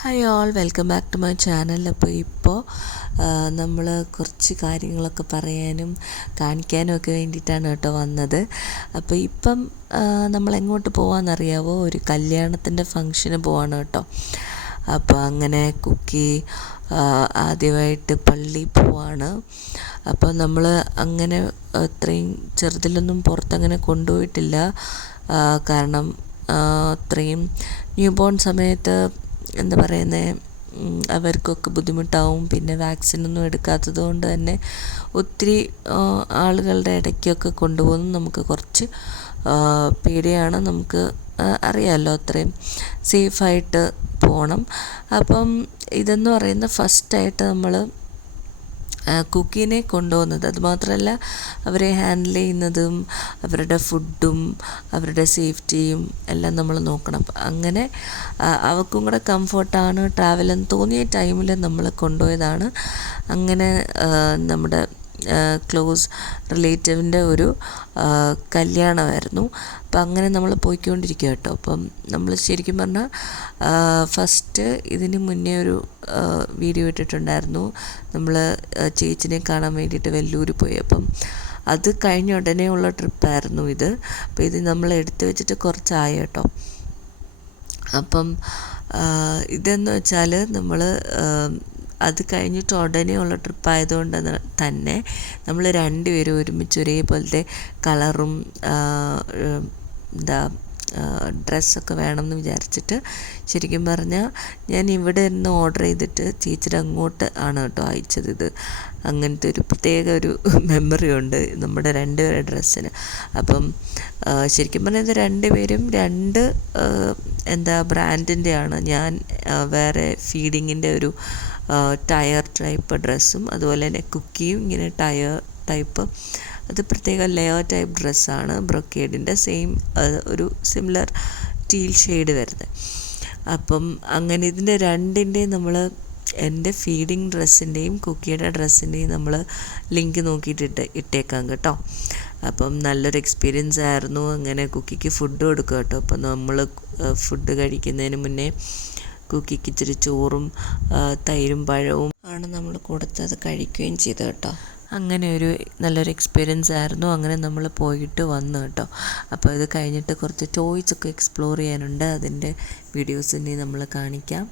Hi all, welcome back to my channel. അപ്പോൾ നമ്മൾ കുറച്ച് കാര്യങ്ങളൊക്കെ പറയാനും കാണിക്കാനും ഒക്കെ വേണ്ടിയിട്ടാണ് കേട്ടോ വന്നത്. അപ്പോൾ നമ്മൾ എങ്ങോട്ട് പോകാമെന്നറിയാവോ? ഒരു കല്യാണത്തിൻ്റെ ഫങ്ഷന് പോവാണ് കേട്ടോ. അപ്പോൾ അങ്ങനെ കുക്കി ആദ്യമായിട്ട് പള്ളിയിൽ പോവാണ്. അപ്പോൾ നമ്മൾ അങ്ങനെ അത്രയും ചെറുതിലൊന്നും പുറത്തങ്ങനെ കൊണ്ടുപോയിട്ടില്ല. കാരണം അത്രയും ന്യൂ ബോൺ സമയത്ത് എന്താ പറയുന്നത്, അവർക്കൊക്കെ ബുദ്ധിമുട്ടാവും. പിന്നെ വാക്സിനൊന്നും എടുക്കാത്തത് കൊണ്ട് തന്നെ ഒത്തിരി ആളുകളുടെ ഇടയ്ക്കൊക്കെ കൊണ്ടുപോകുന്നു നമുക്ക് കുറച്ച് പേടിയാണ്. നമുക്ക് അറിയാമല്ലോ, അത്രയും സേഫായിട്ട് പോകണം. അപ്പം ഇതെന്ന് പറയുന്നത് ഫസ്റ്റായിട്ട് നമ്മൾ കുക്കീനെ കൊണ്ടുപോകുന്നത്. അതുമാത്രമല്ല, അവരെ ഹാൻഡിൽ ചെയ്യുന്നതും അവരുടെ ഫുഡും അവരുടെ സേഫ്റ്റിയും എല്ലാം നമ്മൾ നോക്കണം. അങ്ങനെ അവർക്കും കൂടെ കംഫർട്ടാണ് ട്രാവലെന്ന് തോന്നിയ ടൈമിൽ നമ്മൾ കൊണ്ടുപോയതാണ്. അങ്ങനെ നമ്മുടെ ക്ലോസ് റിലേറ്റീവിൻ്റെ ഒരു കല്യാണമായിരുന്നു. അപ്പം അങ്ങനെ നമ്മൾ പോയിക്കൊണ്ടിരിക്കുക കേട്ടോ. അപ്പം നമ്മൾ ശരിക്കും പറഞ്ഞാൽ ഫസ്റ്റ് ഇതിന് മുന്നേ ഒരു വീഡിയോ ഇട്ടിട്ടുണ്ടായിരുന്നു. നമ്മൾ ചേച്ചിനെ കാണാൻ വേണ്ടിയിട്ട് വെല്ലൂർ പോയി. അപ്പം അത് കഴിഞ്ഞ ഉടനെ ഉള്ള ട്രിപ്പായിരുന്നു ഇത്. അപ്പോൾ ഇത് നമ്മൾ എടുത്തു വെച്ചിട്ട് കുറച്ചായി കേട്ടോ. അപ്പം ഇതെന്ന് വെച്ചാൽ നമ്മൾ അത് കഴിഞ്ഞിട്ട് ഉടനെ ഉള്ള ട്രിപ്പായതുകൊണ്ട് തന്നെ നമ്മൾ രണ്ടുപേരും ഒരുമിച്ച് ഒരേപോലത്തെ കളറും ഡ്രസ്സൊക്കെ വേണമെന്ന് വിചാരിച്ചിട്ട്, ശരിക്കും പറഞ്ഞാൽ ഞാൻ ഇവിടെ നിന്ന് ഓർഡർ ചെയ്തിട്ട് ചേച്ചിയുടെ അങ്ങോട്ട് ആണ് കേട്ടോ അയച്ചത്. ഇത് അങ്ങനത്തെ ഒരു പ്രത്യേക ഒരു മെമ്മറി ഉണ്ട് നമ്മുടെ രണ്ടുപേരുടെ ഡ്രസ്സിന്. അപ്പം ശരിക്കും പറഞ്ഞാൽ ഇത് രണ്ടുപേരും രണ്ട് ബ്രാൻഡിൻ്റെയാണ്. ഞാൻ വേറെ ഫീഡിങ്ങിൻ്റെ ഒരു ടയർ ടൈപ്പ് ഡ്രസ്സും, അതുപോലെ തന്നെ കുക്കിയും ഇങ്ങനെ ടയർ ടൈപ്പ്, അത് പ്രത്യേക ലെയർ ടൈപ്പ് ഡ്രസ്സാണ്. ബ്രൊക്കേഡിൻ്റെ സെയിം ഒരു സിമിലർ ടീൽ ഷെയ്ഡ് വരുന്നത്. അപ്പം അങ്ങനെ ഇതിൻ്റെ രണ്ടിൻ്റെയും നമ്മൾ, എൻ്റെ ഫീഡിങ് ഡ്രസ്സിൻ്റെയും കുക്കിയുടെ ഡ്രസ്സിൻ്റെയും നമ്മൾ ലിങ്ക് നോക്കിയിട്ട് ഇട്ടേക്കാം കേട്ടോ. അപ്പം നല്ലൊരു എക്സ്പീരിയൻസ് ആയിരുന്നു. അങ്ങനെ കുക്കിക്ക് ഫുഡ് കൊടുക്കുക കേട്ടോ. അപ്പം നമ്മൾ ഫുഡ് കഴിക്കുന്നതിന് മുന്നേ കുക്കിക്ക് ഇച്ചിരി ചോറും തൈരും പഴവും ആണ് നമ്മൾ കൊടുത്തത്, കഴിക്കുകയും ചെയ്തു കേട്ടോ. അങ്ങനെ ഒരു നല്ലൊരു എക്സ്പീരിയൻസ് ആയിരുന്നു. അങ്ങനെ നമ്മൾ പോയിട്ട് വന്നു കേട്ടോ. അപ്പോൾ ഇത് കഴിഞ്ഞിട്ട് കുറച്ച് ടോയ്സൊക്കെ എക്സ്പ്ലോർ ചെയ്യാനുണ്ട്. അതിൻ്റെ വീഡിയോസ് ഇനി നമ്മൾ കാണിക്കാം.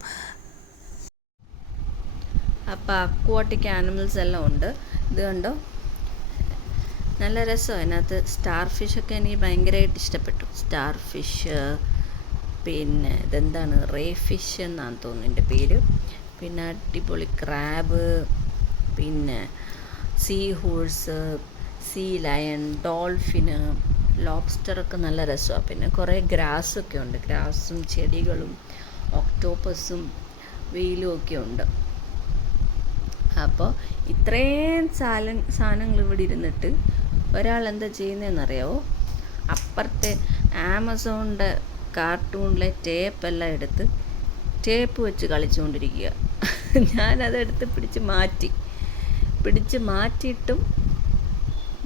അപ്പോൾ അക്വാട്ടിക് ആനിമൽസ് എല്ലാം ഉണ്ട്. ഇത് കണ്ടോ, നല്ല രസമാണ്. അതിനകത്ത് സ്റ്റാർ ഫിഷൊക്കെ എനിക്ക് ഭയങ്കരമായിട്ട് ഇഷ്ടപ്പെട്ടു. സ്റ്റാർ ഫിഷ്, പിന്നെ ഇതെന്താണ്, റേ ഫിഷ് എന്നാണ് തോന്നുന്നു എൻ്റെ പേര്. പിന്നെ അടിപൊളി ക്രാബ്, പിന്നെ സീ ഹോഴ്സ്, സീ ലയൺ, ഡോൾഫിന്, ലോബ്സ്റ്ററൊക്കെ നല്ല രസമാണ്. പിന്നെ കുറേ ഗ്രാസൊക്കെ ഉണ്ട്, ഗ്രാസും ചെടികളും ഒക്ടോപ്പസും വെയിലും ഒക്കെ ഉണ്ട്. അപ്പോൾ ഇത്രയും സാധനങ്ങൾ ഇവിടെ ഇരുന്നിട്ട് ഒരാൾ എന്താ ചെയ്യുന്നതെന്നറിയാവോ? അപ്പുറത്തെ ആമസോണിൻ്റെ കാർട്ടൂണിലെ ടേപ്പെല്ലാം എടുത്ത് ടേപ്പ് വെച്ച് കളിച്ചുകൊണ്ടിരിക്കുക. ഞാനതെടുത്ത് പിടിച്ച് മാറ്റിയിട്ടും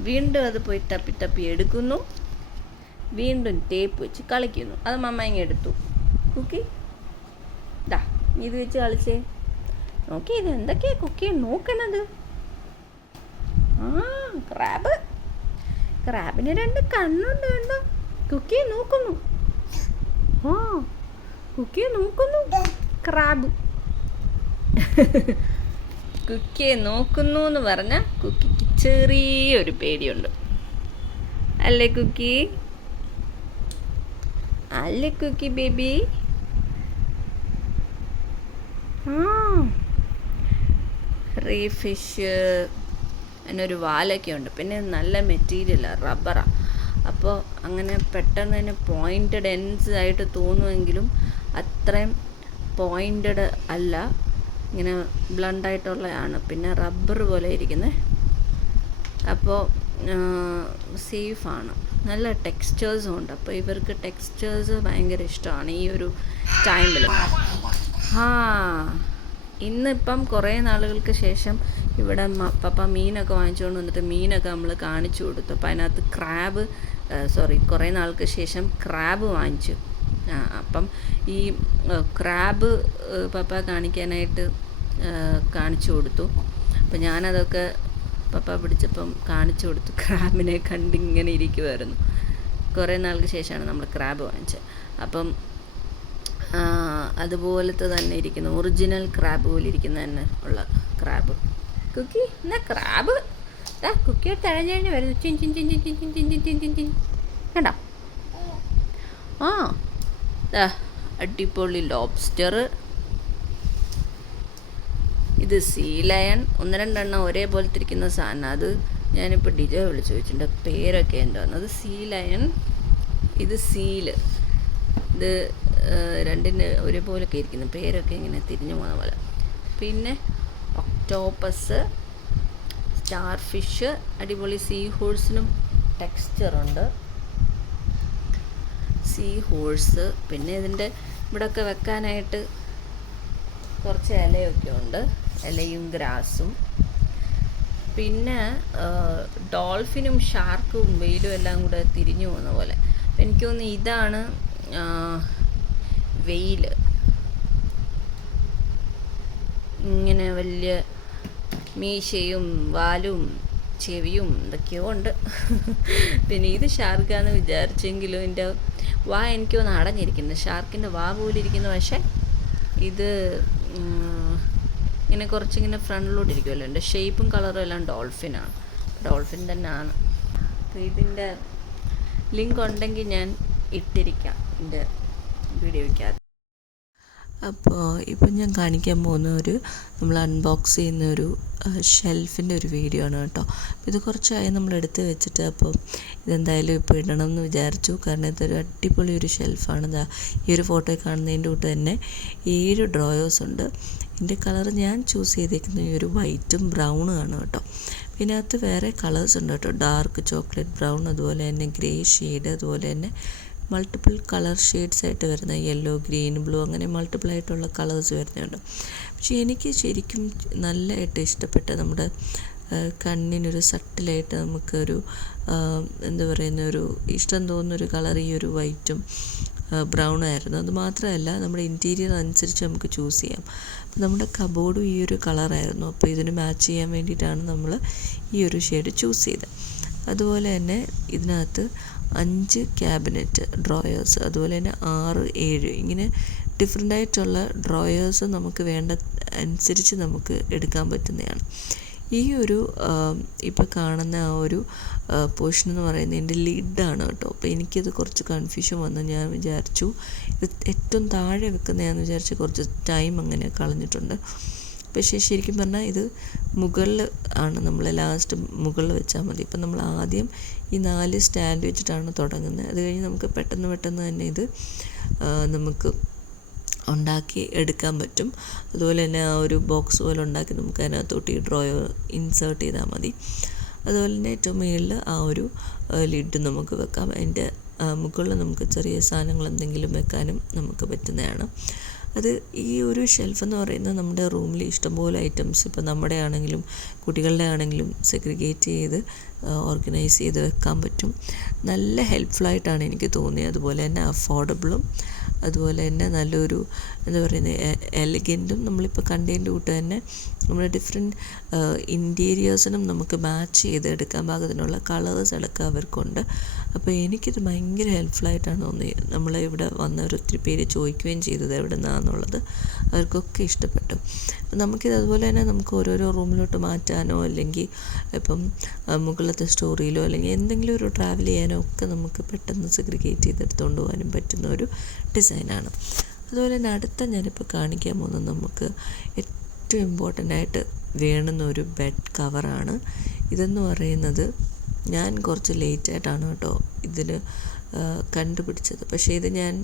വീണ്ടും അത് പോയി തപ്പി എടുക്കുന്നു, വീണ്ടും ടേപ്പ് വെച്ച് കളിക്കുന്നു. അത് മമ്മ ഇങ്ങനെ എടുത്തു. കുക്കി ദാ ഇത് വെച്ച് കളിച്ചേ. നോക്കി, ഇത് എന്തൊക്കെയാണ് കുക്കി നോക്കണത്? ക്രാബിന് 2 കണ്ണുണ്ട് കണ്ടോ? കുക്കി നോക്കുന്നു. കുക്കിയെ നോക്കുന്നു ക്രാബ്. കുക്കിയെ നോക്കുന്നു എന്ന് പറഞ്ഞാൽ കുക്കിക്ക് ചെറിയൊരു പേടിയുണ്ട്. അല്ലേ കുക്കി? അല്ലേ കുക്കി ബേബി? റേ ഫിഷ്, അതിനൊരു വാലൊക്കെ ഉണ്ട്. പിന്നെ നല്ല മെറ്റീരിയലാണ്, റബ്ബറാണ്. അപ്പോൾ അങ്ങനെ പെട്ടെന്ന് തന്നെ പോയിൻറ്റഡ് എൻഡ്സ് ആയിട്ട് തോന്നുമെങ്കിലും അത്രയും പോയിൻറ്റഡ് അല്ല, ഇങ്ങനെ ബ്ലണ്ടായിട്ടുള്ളതാണ്. പിന്നെ റബ്ബർ പോലെ ഇരിക്കുന്നത്. അപ്പോൾ സേഫാണ്. നല്ല ടെക്സ്ചേഴ്സും ഉണ്ട്. അപ്പോൾ ഇവർക്ക് ടെക്സ്ചേഴ്സ് ഭയങ്കര ഇഷ്ടമാണ് ഈ ഒരു ടൈമിൽ. ഇന്നിപ്പം കുറേ നാളുകൾക്ക് ശേഷം ഇവിടെ പപ്പ മീനൊക്കെ വാങ്ങിച്ചുകൊണ്ട് വന്നിട്ട് മീനൊക്കെ നമ്മൾ കാണിച്ചു കൊടുത്തു. അപ്പോൾ അതിനകത്ത് കുറേ നാൾക്ക് ശേഷം ക്രാബ് വാങ്ങിച്ചു. അപ്പം ഈ ക്രാബ് പപ്പ കാണിക്കാനായിട്ട് കാണിച്ചു കൊടുത്തു. അപ്പം ഞാനതൊക്കെ പപ്പ പിടിച്ചപ്പം കാണിച്ചു കൊടുത്തു. ക്രാബിനെ കണ്ടിങ്ങനെ ഇരിക്കുമായിരുന്നു. കുറേ നാൾക്ക് ശേഷമാണ് നമ്മൾ ക്രാബ് വാങ്ങിച്ചത്. അപ്പം അതുപോലത്തെ തന്നെ ഇരിക്കുന്നു, ഒറിജിനൽ ക്രാബ് പോലെ ഇരിക്കുന്ന തന്നെ ഉള്ള ക്രാബ്. കുക്കി എന്നാ ക്രാബ് കുക്കിയോട് തഴഞ്ഞഴിഞ്ഞ് വരുന്നു. Chin chin chin chin chin chin chin chin chin chin കണ്ടോ? അടിപൊളി ലോബ്സ്റ്റർ. ഇത് സീ ലയൺ. 1-2 ഒരേപോലത്തെ ഇരിക്കുന്ന സാധനം. അത് ഞാനിപ്പോൾ ഡിജോ വിളിച്ച് ചോദിച്ചിട്ടുണ്ട് പേരൊക്കെ എന്താന്ന്. അത് സീ ലയൺ, ഇത് സീല്. ഇത് രണ്ടിൻ്റെ ഒരേപോലൊക്കെ ഇരിക്കുന്നു, പേരൊക്കെ ഇങ്ങനെ തിരിഞ്ഞു പോകുന്ന പോലെ. പിന്നെ ഒക്ടോപ്പസ്, സ്റ്റാർ ഫിഷ്, അടിപൊളി സീ ഹോഴ്സിനും ടെക്സ്ചറുണ്ട്. Seahorse. പിന്നെ ഇതിൻ്റെ ഇവിടെയൊക്കെ വെക്കാനായിട്ട് കുറച്ച് ഇലയൊക്കെ ഉണ്ട്, ഇലയും ഗ്രാസും. പിന്നെ ഡോൾഫിനും ഷാർക്കും വെയിലും എല്ലാം കൂടെ തിരിഞ്ഞു പോകുന്ന പോലെ. എനിക്ക് തോന്നുന്നു ഇതാണ് വെയിൽ. ഇങ്ങനെ വലിയ മീശയും വാലും ചെവിയും എന്തൊക്കെയോ ഉണ്ട്. പിന്നെ ഇത് ഷാർക്കാന്ന് വിചാരിച്ചെങ്കിലും എൻ്റെ വാ എനിക്ക് ഒന്ന് അടഞ്ഞിരിക്കുന്നു, ഷാർക്കിൻ്റെ വാ പോലെ ഇരിക്കുന്നു. പക്ഷേ ഇത് ഇങ്ങനെ കുറച്ചിങ്ങനെ ഫ്രണ്ടിലോട്ടിരിക്കുമല്ലോ. എൻ്റെ ഷേപ്പും കളറും എല്ലാം ഡോൾഫിനാണ്, ഡോൾഫിൻ തന്നെയാണ്. അപ്പോൾ ഇതിൻ്റെ ലിങ്ക് ഉണ്ടെങ്കിൽ ഞാൻ ഇട്ടിരിക്കാം എൻ്റെ വീഡിയോയ്ക്കകത്ത്. അപ്പോൾ ഇപ്പം ഞാൻ കാണിക്കാൻ പോകുന്ന നമ്മൾ അൺബോക്സ് ചെയ്യുന്ന ഒരു ഷെൽഫിൻ്റെ ഒരു വീഡിയോ ആണ് കേട്ടോ. ഇത് കുറച്ചായി നമ്മൾ എടുത്ത് വെച്ചിട്ട്, അപ്പം ഇതെന്തായാലും ഇപ്പോൾ ഇടണം എന്ന് വിചാരിച്ചു. കാരണം ഇതൊരു അടിപൊളി ഒരു ഷെൽഫാണ്. ഈ ഒരു ഫോട്ടോയിൽ കാണുന്നതിൻ്റെ കൂട്ട് തന്നെ 7 ഡ്രോയേഴ്സ് ഉണ്ട്. ഇതിൻ്റെ കളർ ഞാൻ ചൂസ് ചെയ്തേക്കുന്ന ഈ ഒരു വൈറ്റും ബ്രൗണും ആണ് കേട്ടോ. പിന്നെ അതിനകത്ത് വേറെ കളേഴ്സ് ഉണ്ട് കേട്ടോ. ഡാർക്ക് ചോക്ലേറ്റ് ബ്രൗൺ, അതുപോലെ തന്നെ ഗ്രേ ഷെയ്ഡ്, അതുപോലെ തന്നെ മൾട്ടിപ്പിൾ കളർ ഷെയ്ഡ്സ് ആയിട്ട് വരുന്ന യെല്ലോ, ഗ്രീൻ, ബ്ലൂ, അങ്ങനെ മൾട്ടിപ്പിൾ ആയിട്ടുള്ള കളേഴ്സ് വരുന്നുണ്ട്. പക്ഷേ എനിക്ക് ശരിക്കും നല്ലതായിട്ട് ഇഷ്ടപ്പെട്ട, നമ്മുടെ കണ്ണിനൊരു സട്ടിലായിട്ട് നമുക്കൊരു എന്താ പറയുന്ന ഒരു ഇഷ്ടം തോന്നുന്നൊരു കളർ ഈ ഒരു വൈറ്റും ബ്രൗൺ ആയിരുന്നു. അത് മാത്രമല്ല നമ്മുടെ ഇൻറ്റീരിയർ അനുസരിച്ച് നമുക്ക് ചൂസ് ചെയ്യാം. അപ്പോൾ നമ്മുടെ കബോർഡും ഈ ഒരു കളറായിരുന്നു. അപ്പോൾ ഇതിന് മാച്ച് ചെയ്യാൻ വേണ്ടിയിട്ടാണ് നമ്മൾ ഈ ഒരു ഷെയ്ഡ് ചൂസ് ചെയ്തത്. അതുപോലെ തന്നെ ഇതിനകത്ത് 5 ക്യാബിനറ്റ് ഡ്രോയേഴ്സ്, അതുപോലെ തന്നെ 6, 7 ഇങ്ങനെ ഡിഫറെൻ്റായിട്ടുള്ള ഡ്രോയേഴ്സ് നമുക്ക് വേണ്ട അനുസരിച്ച് നമുക്ക് എടുക്കാൻ പറ്റുന്നതാണ്. ഈ ഒരു ഇപ്പോൾ കാണുന്ന ആ ഒരു പോർഷൻ എന്ന് പറയുന്നതിൻ്റെ ലിഡാണ് കേട്ടോ. അപ്പോൾ എനിക്കത് കുറച്ച് കൺഫ്യൂഷൻ വന്നു. ഞാൻ വിചാരിച്ചു ഇത് ഏറ്റവും താഴെ വെക്കുന്നതാണെന്ന് വിചാരിച്ച് കുറച്ച് ടൈം അങ്ങനെ കളഞ്ഞിട്ടുണ്ട്. പക്ഷേ ശരിക്കും പറഞ്ഞാൽ ഇത് മുകളിൽ ആണ്, നമ്മൾ ലാസ്റ്റ് മുകളിൽ വെച്ചാൽ മതി. ഇപ്പം നമ്മൾ ആദ്യം ഈ 4 സ്റ്റാൻഡ് വെച്ചിട്ടാണ് തുടങ്ങുന്നത്. അത് കഴിഞ്ഞ് നമുക്ക് പെട്ടെന്ന് തന്നെ ഇത് നമുക്ക് ഉണ്ടാക്കി എടുക്കാൻ പറ്റും. അതുപോലെ തന്നെ ആ ഒരു ബോക്സ് പോലെ ഉണ്ടാക്കി നമുക്ക് അതിനകത്തോട്ട് ഈ ഡ്രോയർ ഇൻസേർട്ട് ചെയ്താൽ മതി. അതുപോലെ തന്നെ ഏറ്റവും മുകളിൽ ആ ഒരു ലിഡ് നമുക്ക് വെക്കാം. അതിൻ്റെ മുകളിൽ നമുക്ക് ചെറിയ സാധനങ്ങൾ എന്തെങ്കിലും വെക്കാനും നമുക്ക് പറ്റുന്നതാണ്. അത് ഈ ഒരു ഷെൽഫ് എന്ന് പറയുന്നത് നമ്മുടെ റൂമിൽ ഇഷ്ടംപോലെ ഐറ്റംസ്, ഇപ്പോൾ നമ്മുടെ ആണെങ്കിലും കുട്ടികളുടെ ആണെങ്കിലും സെഗ്രിഗേറ്റ് ചെയ്ത് ഓർഗനൈസ് ചെയ്ത് വെക്കാൻ പറ്റും. നല്ല ഹെൽപ്ഫുള്ളായിട്ടാണ് എനിക്ക് തോന്നിയത്. അതുപോലെ തന്നെ അഫോർഡബിളും, അതുപോലെ തന്നെ നല്ലൊരു എന്താ പറയുന്നത് എലഗൻറ്റും. നമ്മളിപ്പോൾ കണ്ടതിൻ്റെ കൂട്ട് തന്നെ നമ്മുടെ ഡിഫറെൻറ്റ് ഇൻറ്റീരിയേഴ്സിനും നമുക്ക് മാച്ച് ചെയ്ത് എടുക്കാൻ പാകത്തിനുള്ള കളേഴ്സ് അടക്കം അവർക്കുണ്ട്. അപ്പോൾ എനിക്കിത് ഭയങ്കര ഹെൽപ്ഫുള്ളായിട്ടാണ് തോന്നിയത്. ഇവിടെ വന്നവർ ഒത്തിരി പേര് ചോദിക്കുകയും ചെയ്തത് എവിടെ നിന്നാണെന്നുള്ളത്, അവർക്കൊക്കെ ഇഷ്ടപ്പെട്ടു. നമുക്കിത് അതുപോലെ തന്നെ നമുക്ക് ഓരോരോ റൂമിലോട്ട് മാറ്റാനോ അല്ലെങ്കിൽ ഇപ്പം മുകളിലത്തെ സ്റ്റോറിയിലോ അല്ലെങ്കിൽ എന്തെങ്കിലും ഒരു ട്രാവൽ ചെയ്യാനോ ഒക്കെ നമുക്ക് പെട്ടെന്ന് സെഗ്രിഗേറ്റ് ചെയ്തെടുത്തുകൊണ്ട് പോകാനും പറ്റുന്ന ഒരു ഡിസൈനാണ്. അതുപോലെ തന്നെ അടുത്ത ഞാനിപ്പോൾ കാണിക്കാൻ പോകുന്നത് നമുക്ക് ഏറ്റവും ഇമ്പോർട്ടൻ്റ് ആയിട്ട് വേണ്ടുന്ന ഒരു ബെഡ് കവറാണ്. ഇതെന്ന് പറയുന്നത് ഞാൻ കുറച്ച് ലേറ്റായിട്ടാണ് കേട്ടോ ഇതിന് കണ്ടുപിടിച്ചത്. പക്ഷേ ഇത് ഞാൻ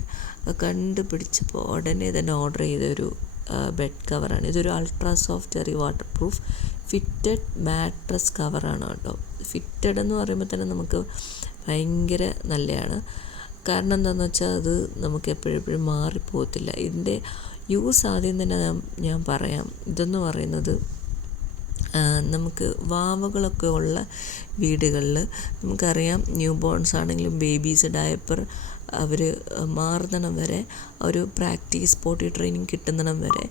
കണ്ടുപിടിച്ചപ്പോൾ ഉടനെ തന്നെ ഓർഡർ ചെയ്തൊരു ബെഡ് കവറാണ്. ഇതൊരു ultra soft cherry waterproof fitted mattress കവറാണ് കേട്ടോ. ഫിറ്റഡ് എന്ന് പറയുമ്പോൾ തന്നെ നമുക്ക് ഭയങ്കര നല്ലതാണ്. കാരണം എന്താണെന്ന് വെച്ചാൽ അത് നമുക്ക് എപ്പോഴും മാറിപ്പോകത്തില്ല. ഇതിൻ്റെ യൂസ് ആദ്യം തന്നെ ഞാൻ പറയാം. ഇതെന്ന് പറയുന്നത് നമുക്ക് വാവകളൊക്കെ ഉള്ള വീടുകളിൽ നമുക്കറിയാം, ന്യൂ ബോൺസ് ആണെങ്കിലും ബേബീസ് ഡയപ്പർ അവർ മാറുന്നിടം വരെ, ഒരു പ്രാക്ടീസ് പോട്ടി ട്രെയിനിങ് കിട്ടുന്നിടം വരെ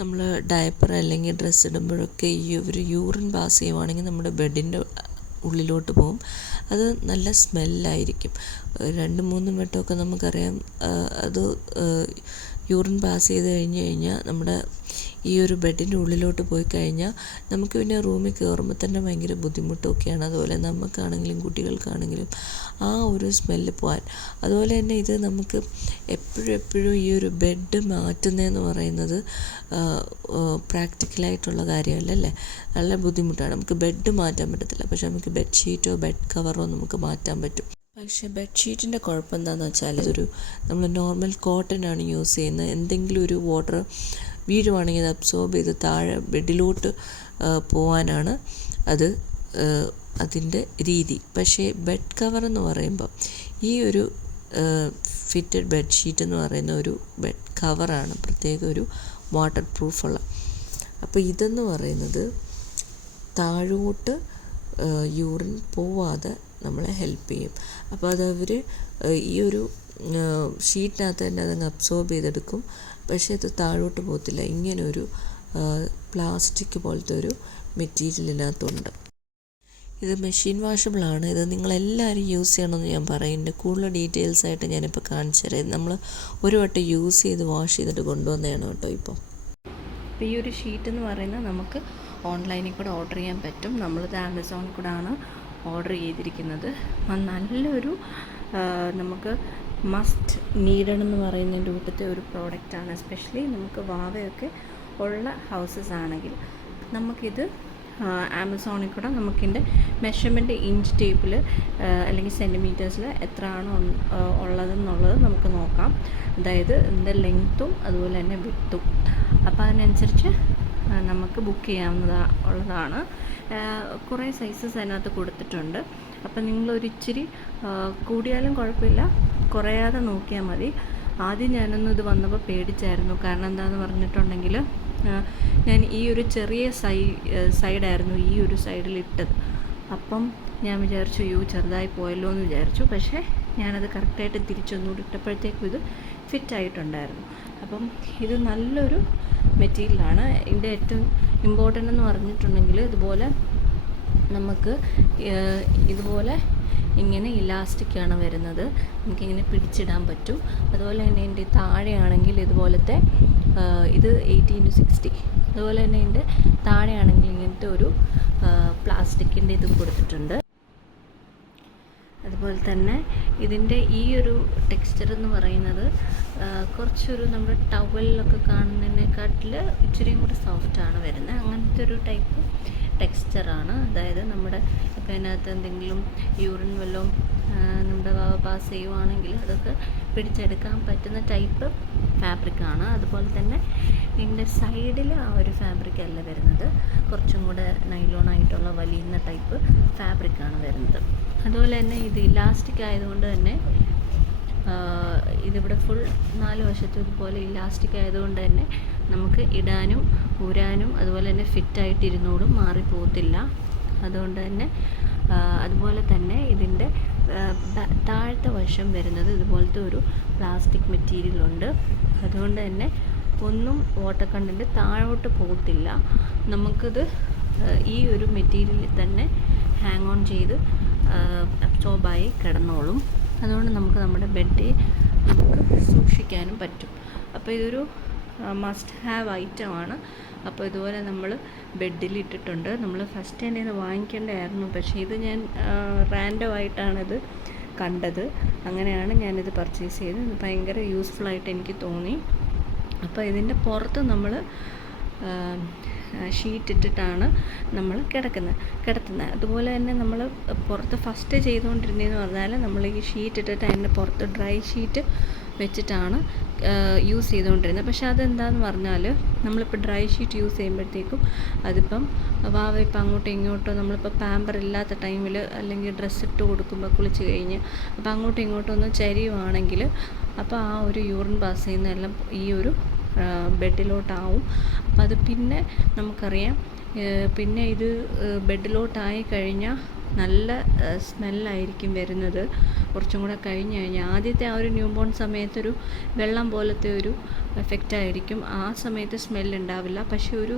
നമ്മൾ ഡയപ്പർ അല്ലെങ്കിൽ ഡ്രസ്സ് ഇടുമ്പോഴൊക്കെ ഈ ഒരു യൂറിൻ പാസ് ചെയ്യുവാണെങ്കിൽ നമ്മുടെ ബെഡിൻ്റെ ഉള്ളിലോട്ട് പോകും. അത് നല്ല സ്മെല്ലായിരിക്കും. 2-3 വട്ടമൊക്കെ നമുക്കറിയാം. അത് യൂറിൻ പാസ് ചെയ്ത് കഴിഞ്ഞാൽ നമ്മുടെ ഈ ഒരു ബെഡിൻ്റെ ഉള്ളിലോട്ട് പോയി കഴിഞ്ഞാൽ നമുക്ക് പിന്നെ റൂമിൽ കയറുമ്പോൾ തന്നെ ഭയങ്കര ബുദ്ധിമുട്ടൊക്കെയാണ്. അതുപോലെ നമുക്കാണെങ്കിലും കുട്ടികൾക്കാണെങ്കിലും ആ ഒരു സ്മെല്ല് പോകാൻ. അതുപോലെ തന്നെ ഇത് നമുക്ക് എപ്പോഴും ഈ ഒരു ബെഡ് മാറ്റുന്നതെന്ന് പറയുന്നത് പ്രാക്ടിക്കലായിട്ടുള്ള കാര്യമല്ലല്ലേ. നല്ല ബുദ്ധിമുട്ടാണ്. നമുക്ക് ബെഡ് മാറ്റാൻ പറ്റത്തില്ല, പക്ഷെ നമുക്ക് ബെഡ്ഷീറ്റോ ബെഡ് കവറോ നമുക്ക് മാറ്റാൻ പറ്റും. പക്ഷേ ബെഡ്ഷീറ്റിൻ്റെ കുഴപ്പം എന്താണെന്ന് വെച്ചാൽ നമ്മൾ നോർമൽ കോട്ടനാണ് യൂസ് ചെയ്യുന്നത്. എന്തെങ്കിലും ഒരു വാട്ടർ വീഴുവാണെങ്കിൽ അത് അബ്സോർബ് ചെയ്ത് താഴെ ബെഡിലോട്ട് പോകാനാണ് അതിൻ്റെ രീതി. പക്ഷേ ബെഡ് കവർ എന്ന് പറയുമ്പോൾ ഈ ഒരു ഫിറ്റഡ് ബെഡ്ഷീറ്റ് എന്ന് പറയുന്ന ഒരു ബെഡ് കവറാണ്, പ്രത്യേക ഒരു വാട്ടർ പ്രൂഫുള്ള. അപ്പോൾ ഇതെന്ന് പറയുന്നത് താഴോട്ട് യൂറിൻ പോവാതെ നമ്മളെ ഹെൽപ്പ് ചെയ്യും. അപ്പോൾ അതവർ ഈ ഒരു ഷീറ്റിനകത്ത് തന്നെ അതങ്ങ് അബ്സോർബ് ചെയ്തെടുക്കും. പക്ഷേ അത് താഴോട്ട് പോകത്തില്ല. ഇങ്ങനൊരു പ്ലാസ്റ്റിക് പോലത്തെ ഒരു മെറ്റീരിയൽ ഇതിനകത്തുണ്ട്. ഇത് മെഷീൻ വാഷബിളാണ്. ഇത് നിങ്ങളെല്ലാവരും യൂസ് ചെയ്യണമെന്ന് ഞാൻ പറയുന്നുണ്ട്. കൂടുതൽ ഡീറ്റെയിൽസ് ആയിട്ട് ഞാനിപ്പോൾ കാണിച്ചു തരാം. ഇത് നമ്മൾ ഒരു വട്ടം യൂസ് ചെയ്ത് വാഷ് ചെയ്തിട്ട് കൊണ്ടുവന്നതാണ് കേട്ടോ. ഇപ്പോൾ ഈ ഒരു ഷീറ്റ് എന്ന് പറയുന്നത് നമുക്ക് ഓൺലൈനിൽ കൂടെ ഓർഡർ ചെയ്യാൻ പറ്റും. നമ്മളിത് ആമസോണിൽ കൂടെയാണ് ഓർഡർ ചെയ്തിരിക്കുന്നത്. നല്ലൊരു നമുക്ക് മസ്റ്റ് നീഡഡ് എന്ന് പറയുന്നതിൻ്റെ കൂട്ടത്തെ ഒരു പ്രോഡക്റ്റാണ്. എസ്പെഷ്യലി നമുക്ക് വാവയൊക്കെ ഉള്ള ഹൗസസ് ആണെങ്കിൽ നമുക്കിത് ആമസോണിൽ കൂടെ നമുക്കിൻ്റെ മെഷർമെൻറ്റ് ഇഞ്ച് ടേപ്പിൽ അല്ലെങ്കിൽ സെൻറ്റിമീറ്റേഴ്സിൽ എത്രയാണോ ഉള്ളതെന്നുള്ളത് നമുക്ക് നോക്കാം. അതായത് ഇതിൻ്റെ ലെങ്ത്തും അതുപോലെ തന്നെ വിഡ്ത്തും. അപ്പോൾ അതിനനുസരിച്ച് നമുക്ക് ബുക്ക് ചെയ്യാവുന്നതാണ്. കുറേ സൈസസ് അതിനകത്ത് കൊടുത്തിട്ടുണ്ട്. അപ്പം നിങ്ങളൊരിച്ചിരി കൂടിയാലും കുഴപ്പമില്ല, കുറയാതെ നോക്കിയാൽ മതി. ആദ്യം ഞാനൊന്നും ഇത് വന്നപ്പോൾ പേടിച്ചായിരുന്നു. കാരണം എന്താണെന്ന് പറഞ്ഞിട്ടുണ്ടെങ്കിൽ ഞാൻ ഈ ഒരു ചെറിയ സൈഡായിരുന്നു ഈ ഒരു സൈഡിൽ ഇട്ടത്. അപ്പം ഞാൻ വിചാരിച്ചു ചെറുതായി പോയല്ലോ എന്ന് വിചാരിച്ചു. പക്ഷേ ഞാനത് കറക്റ്റായിട്ട് തിരിച്ചൊന്നുകൂടി ഇട്ടപ്പോഴത്തേക്കും ഇത് ഫിറ്റായിട്ടുണ്ടായിരുന്നു. അപ്പം ഇത് നല്ലൊരു മെറ്റീരിയലാണ്. ഇതിൻ്റെ ഏറ്റവും ഇമ്പോർട്ടൻ്റ് എന്ന് പറഞ്ഞിട്ടുണ്ടെങ്കിൽ ഇതുപോലെ നമുക്ക് ഇതുപോലെ ഇങ്ങനെ ഇലാസ്റ്റിക്കാണ് വരുന്നത്. നമുക്കിങ്ങനെ പിടിച്ചിടാൻ പറ്റും. അതുപോലെ തന്നെ ഇതിൻ്റെ താഴെയാണെങ്കിൽ ഇതുപോലത്തെ ഇത് 80x60. അതുപോലെ തന്നെ ഇതിൻ്റെ താഴെയാണെങ്കിൽ ഇങ്ങനത്തെ ഒരു പ്ലാസ്റ്റിക്കിൻ്റെ ഇത് കൊടുത്തിട്ടുണ്ട്. അതുപോലെ തന്നെ ഇതിൻ്റെ ഈ ഒരു ടെക്സ്ചർ എന്ന് പറയുന്നത് കുറച്ചൊരു നമ്മുടെ ടവലിലൊക്കെ കാണുന്നതിനെക്കാട്ടിൽ ഇച്ചിരിയും കൂടി സോഫ്റ്റാണ് വരുന്നത്. അങ്ങനത്തെ ഒരു ടൈപ്പ് ടെക്സ്ചറാണ്. അതായത് നമ്മുടെ ഇപ്പോൾ അതിനകത്ത് എന്തെങ്കിലും യൂറിൻ വല്ലതും നമ്മുടെ പാസ് ചെയ്യുവാണെങ്കിൽ അതൊക്കെ പിടിച്ചെടുക്കാൻ പറ്റുന്ന ടൈപ്പ് ഫാബ്രിക്കാണ്. അതുപോലെ തന്നെ ഇതിൻ്റെ സൈഡിൽ ആ ഒരു ഫാബ്രിക് അല്ല വരുന്നത്, കുറച്ചും കൂടെ നൈലോണായിട്ടുള്ള വലിയുന്ന ടൈപ്പ് ഫാബ്രിക്കാണ് വരുന്നത്. അതുപോലെ തന്നെ ഇത് ഇലാസ്റ്റിക് ആയതുകൊണ്ട് തന്നെ ഇതിവിടെ ഫുൾ 4 വശത്തും ഇതുപോലെ ഇലാസ്റ്റിക് ആയതുകൊണ്ട് തന്നെ നമുക്ക് ഇടാനും ഊരാനും അതുപോലെ തന്നെ ഫിറ്റായിട്ടിരുന്നോടും മാറിപ്പോകത്തില്ല. അതുപോലെ തന്നെ ഇതിൻ്റെ താഴത്തെ വശം വരുന്നത് ഇതുപോലത്തെ ഒരു പ്ലാസ്റ്റിക് മെറ്റീരിയലുണ്ട്. അതുകൊണ്ട് തന്നെ ഒന്നും വാട്ടർ കണ്ടൻറ്റ് താഴോട്ട് പോകത്തില്ല. നമുക്കിത് ഈ ഒരു മെറ്റീരിയലിൽ തന്നെ ഹാങ് ഓൺ ചെയ്ത് അബ്സോർബായി കിടന്നോളും. അതുകൊണ്ട് നമുക്ക് നമ്മുടെ ബെഡിൽ നമുക്ക് സൂക്ഷിക്കാനും പറ്റും. അപ്പോൾ ഇതൊരു മസ്റ്റ് ഹാവ് ഐറ്റമാണ്. അപ്പോൾ ഇതുപോലെ നമ്മൾ ബെഡിൽ ഇട്ടിട്ടുണ്ട്. നമ്മൾ ഫസ്റ്റ് തന്നെ ഇത് വാങ്ങിക്കേണ്ടതായിരുന്നു, പക്ഷേ ഇത് ഞാൻ റാൻഡം ആയിട്ടാണിത് കണ്ടത്. അങ്ങനെയാണ് ഞാനിത് പർച്ചേസ് ചെയ്തത്. ഇത് ഭയങ്കര യൂസ്ഫുള്ളായിട്ട് എനിക്ക് തോന്നി. അപ്പോൾ ഇതിൻ്റെ പുറത്ത് നമ്മൾ ഷീറ്റ് ഇട്ടിട്ടാണ് നമ്മൾ കിടത്തുന്നത്. അതുപോലെ തന്നെ നമ്മൾ പുറത്ത് ഫസ്റ്റ് ചെയ്തുകൊണ്ടിരുന്നതെന്ന് പറഞ്ഞാൽ നമ്മൾ ഈ ഷീറ്റ് ഇട്ടിട്ട് അതിൻ്റെ പുറത്ത് ഡ്രൈ ഷീറ്റ് വെച്ചിട്ടാണ് യൂസ് ചെയ്തുകൊണ്ടിരുന്നത്. പക്ഷേ അതെന്താണെന്ന് പറഞ്ഞാൽ നമ്മളിപ്പോൾ ഡ്രൈ ഷീറ്റ് യൂസ് ചെയ്യുമ്പോഴത്തേക്കും അതിപ്പം വാവ ഇപ്പം അങ്ങോട്ടും ഇങ്ങോട്ടോ നമ്മളിപ്പോൾ പാമ്പർ ഇല്ലാത്ത ടൈമിൽ അല്ലെങ്കിൽ ഡ്രസ്സ് ഇട്ട് കൊടുക്കുമ്പോൾ കുളിച്ച് കഴിഞ്ഞ് അപ്പോൾ അങ്ങോട്ടും ഇങ്ങോട്ടും ഒന്ന് ചരിയുവാണെങ്കിൽ അപ്പോൾ ആ ഒരു യൂറിൻ പാസ് ചെയ്യുന്നതെല്ലാം ഈ ഒരു ബെഡിലോട്ടാവും. അപ്പോൾ അത് പിന്നെ നമുക്കറിയാം പിന്നെ ഇത് ബെഡിലോട്ടായി കഴിഞ്ഞാൽ നല്ല സ്മെല്ലായിരിക്കും വരുന്നത്. കുറച്ചും കൂടെ കഴിഞ്ഞ് കഴിഞ്ഞാൽ ആദ്യത്തെ ആ ഒരു ന്യൂ ബോൺ സമയത്തൊരു വെള്ളം പോലത്തെ ഒരു എഫക്റ്റായിരിക്കും. ആ സമയത്ത് സ്മെല്ലുണ്ടാവില്ല. പക്ഷേ ഒരു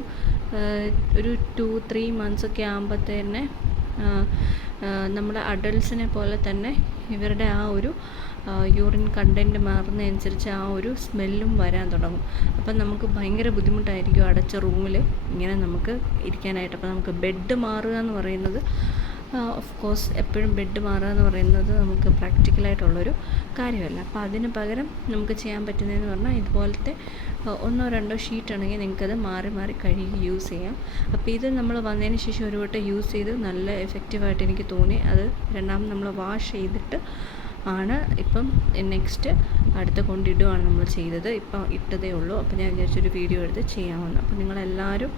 2-3 മന്ത്സൊക്കെ ആകുമ്പോഴത്തേനെ നമ്മുടെ അഡൾട്ട്സിനെ പോലെ തന്നെ ഇവരുടെ ആ ഒരു യൂറിൻ കണ്ടൻറ്റ് മാറുന്നതനുസരിച്ച് ആ ഒരു സ്മെല്ലും വരാൻ തുടങ്ങും. അപ്പം നമുക്ക് ഭയങ്കര ബുദ്ധിമുട്ടായിരിക്കും അടച്ച റൂമിൽ ഇങ്ങനെ നമുക്ക് ഇരിക്കാനായിട്ട്. അപ്പോൾ നമുക്ക് ബെഡ് മാറുക എന്ന് പറയുന്നത് ഓഫ് കോഴ്സ് എപ്പോഴും ബെഡ് മാറുക എന്ന് പറയുന്നത് നമുക്ക് പ്രാക്ടിക്കലായിട്ടുള്ളൊരു കാര്യമല്ല. അപ്പോൾ അതിന് പകരം നമുക്ക് ചെയ്യാൻ പറ്റുന്നതെന്ന് പറഞ്ഞാൽ ഇതുപോലത്തെ 1-2 ഷീറ്റാണെങ്കിൽ നിങ്ങൾക്കത് മാറി മാറി കഴുകി യൂസ് ചെയ്യാം. അപ്പോൾ ഇത് നമ്മൾ വന്നതിന് ശേഷം ഒരു വട്ടം യൂസ് ചെയ്ത് നല്ല എഫക്റ്റീവായിട്ട് എനിക്ക് തോന്നി. അത് രണ്ടാമത് നമ്മൾ വാഷ് ചെയ്തിട്ട് ആണ് ഇപ്പം നെക്സ്റ്റ് അടുത്ത കൊണ്ടിടുകയാണ് നമ്മൾ ചെയ്തത്. ഇപ്പം ഇട്ടതേ ഉള്ളൂ. അപ്പോൾ ഞാൻ വിചാരിച്ചൊരു വീഡിയോ എടുത്ത് ചെയ്യാമെന്ന്. അപ്പോൾ നിങ്ങളെല്ലാവരും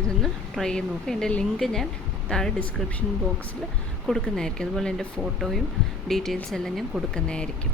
ഇതൊന്ന് ട്രൈ ചെയ്ത് നോക്കുക. എൻ്റെ ലിങ്ക് ഞാൻ താഴെ ഡിസ്ക്രിപ്ഷൻ ബോക്സിൽ കൊടുക്കുന്നതായിരിക്കും. അതുപോലെ എൻ്റെ ഫോട്ടോയും ഡീറ്റെയിൽസ് എല്ലാം ഞാൻ കൊടുക്കുന്നതായിരിക്കും.